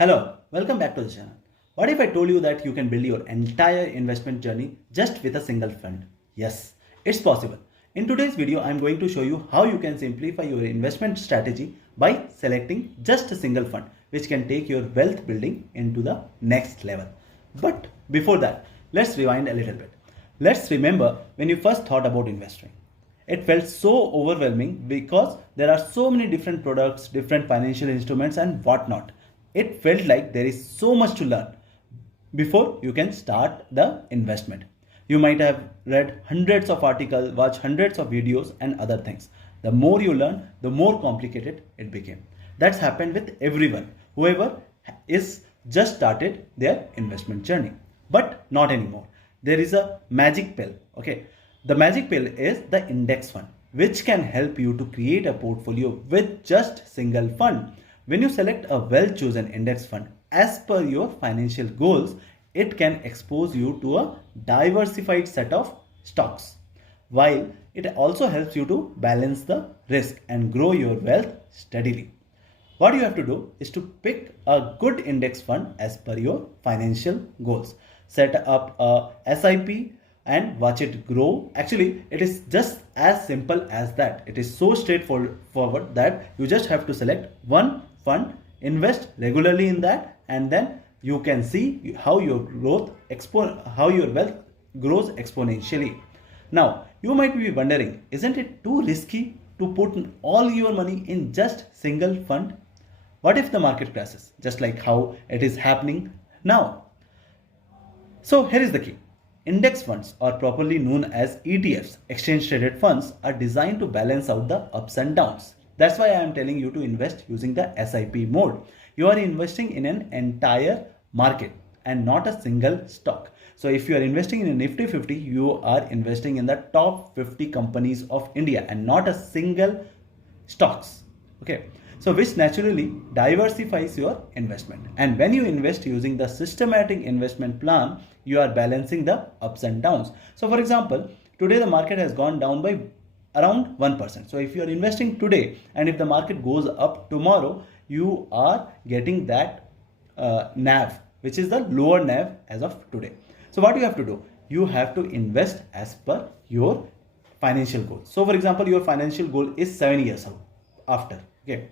Hello, welcome back to the channel. What if I told you that you can build your entire investment journey just with a single fund? Yes, it's possible. In today's video, I'm going to show you how you can simplify your investment strategy by selecting just a single fund, which can take your wealth building into the next level. But before that, let's rewind a little bit. Let's remember when you first thought about investing. It felt so overwhelming because there are so many different products, different financial instruments, and whatnot. It felt like there is so much to learn before you can start the investment. You might have read hundreds of articles, watched hundreds of videos, and other things. The more you learn, the more complicated it became. That's happened with everyone, whoever is just started their investment journey. But not anymore. There is a magic pill. Okay, the magic pill is the index fund, which can help you to create a portfolio with just single fund. When you select a well-chosen index fund as per your financial goals, it can expose you to a diversified set of stocks, while it also helps you to balance the risk and grow your wealth steadily. What you have to do is to pick a good index fund as per your financial goals. Set up a SIP and watch it grow. Actually, it is just as simple as that. It is so straightforward that you just have to select one fund, invest regularly in that, and then you can see how your how your wealth grows exponentially. Now, you might be wondering, isn't it too risky to put all your money in just single fund? What if the market crashes, just like how it is happening now? So here is the key. Index funds, or properly known as ETFs, exchange traded funds, are designed to balance out the ups and downs. That's why I am telling you to invest using the SIP mode. You are investing in an entire market and not a single stock. So if you are investing in a Nifty 50, you are investing in the top 50 companies of India and not a single stocks. Okay. So which naturally diversifies your investment. And when you invest using the systematic investment plan, you are balancing the ups and downs. So for example, today the market has gone down by around 1%. So if you are investing today and if the market goes up tomorrow, you are getting that NAV, which is the lower NAV as of today. So what you have to do? You have to invest as per your financial goal. So for example, your financial goal is 7 years after. Okay.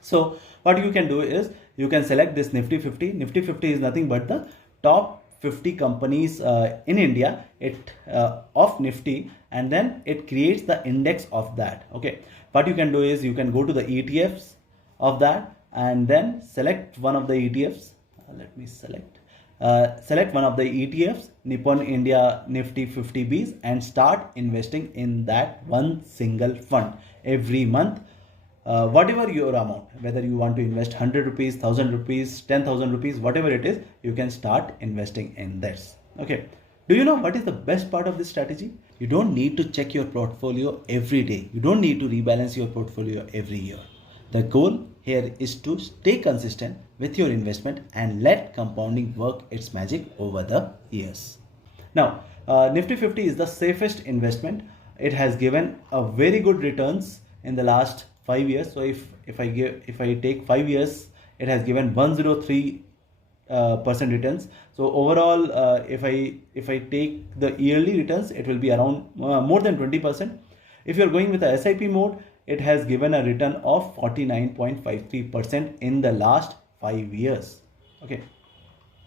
So what you can do is you can select this Nifty 50. Nifty 50 is nothing but the top 50 companies in India of Nifty, and then it creates the index of that. Okay. What you can do is you can go to the ETFs of that and then select one of the ETFs. Let me select one of the ETFs, Nippon India Nifty 50Bs, and start investing in that one single fund every month. Whatever your amount, whether you want to invest 100 rupees, 1000 rupees, 10,000 rupees, whatever it is, you can start investing in this. Okay. Do you know what is the best part of this strategy? You don't need to check your portfolio every day. You don't need to rebalance your portfolio every year. The goal here is to stay consistent with your investment and let compounding work its magic over the years. Now, Nifty 50 is the safest investment. It has given a very good returns in the last 5 years. So if I take 5 years, it has given 103% returns. So overall, if I take the yearly returns, it will be around more than 20%. If you are going with the SIP mode, it has given a return of 49.53% in the last 5 years. Okay.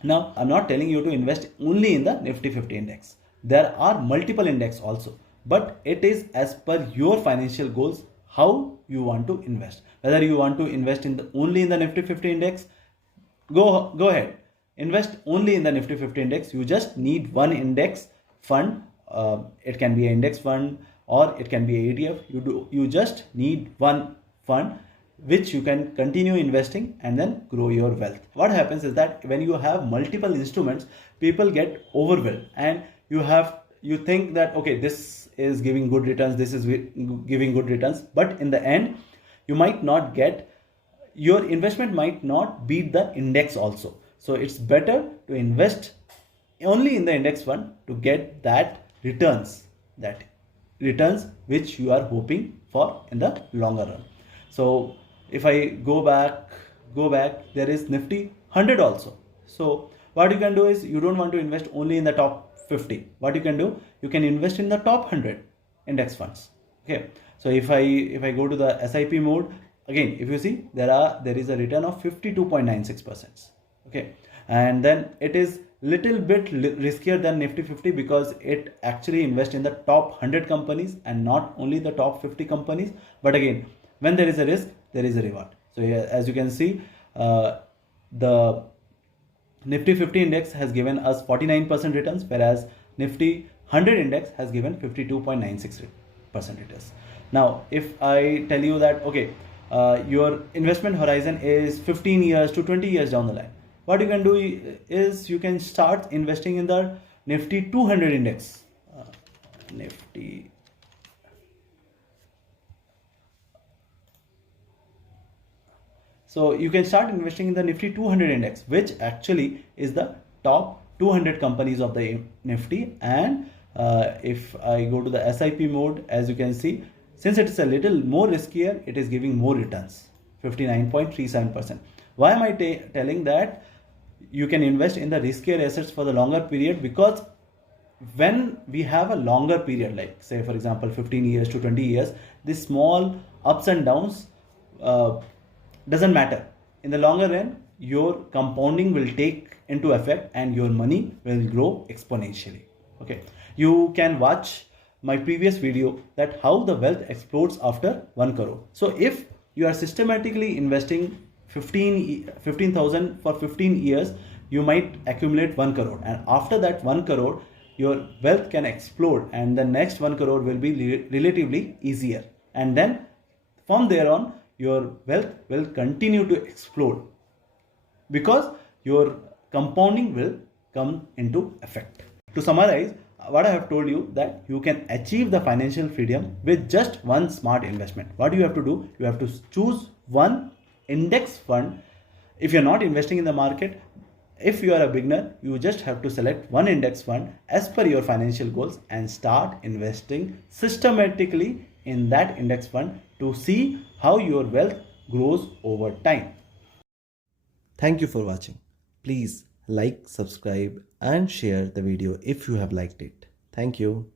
Now, I'm not telling you to invest only in the Nifty 50 index. There are multiple index also, but it is as per your financial goals how you want to invest. Whether you want to invest in only in the Nifty 50 index, go ahead. Invest only in the Nifty 50 index. You just need one index fund. It can be an index fund or it can be an ETF. You just need one fund which you can continue investing and then grow your wealth. What happens is that when you have multiple instruments, people get overwhelmed and you think that, okay, this is giving good returns, this is giving good returns, but in the end, you might not get, your investment might not beat the index also. So it's better to invest only in the index fund to get that returns which you are hoping for in the longer run. So if I go back go back, there is Nifty 100 also. So what you can do is, you don't want to invest only in the top 50. What you can do, you can invest in the top 100 index funds. Okay. So if I go to the SIP mode, again, if you see, there is a return of 52.96%. Okay. And then it is little bit riskier than Nifty 50 because it actually invests in the top 100 companies and not only the top 50 companies. But again, when there is a risk, there is a reward. So here, as you can see, the Nifty 50 index has given us 49% returns, whereas Nifty 100 index has given 52.96% returns. Now, if I tell you that, okay, your investment horizon is 15 years to 20 years down the line, what you can do is you can start investing in the Nifty 200 index. Nifty. So you can start investing in the Nifty 200 index, which actually is the top 200 companies of the Nifty. And if I go to the SIP mode, as you can see, since it is a little more riskier, it is giving more returns, 59.37%. Why am I telling that you can invest in the riskier assets for the longer period? Because when we have a longer period, like say for example 15 years to 20 years, these small ups and downs doesn't matter. In the longer run, your compounding will take into effect and your money will grow exponentially. Okay, you can watch my previous video that how the wealth explodes after 1 crore. So if you are systematically investing 15,000 for 15 years, you might accumulate 1 crore, and after that 1 crore your wealth can explode, and the next 1 crore will be relatively easier, and then from there on your wealth will continue to explode because your compounding will come into effect. To summarize what I have told you, that you can achieve the financial freedom with just one smart investment. What you have to do, you have to choose one index fund. If you're not investing in the market, if you are a beginner, you just have to select one index fund as per your financial goals and start investing systematically in that index fund to see how your wealth grows over time. Thank you for watching. Please like, subscribe and share the video if you have liked it. Thank you.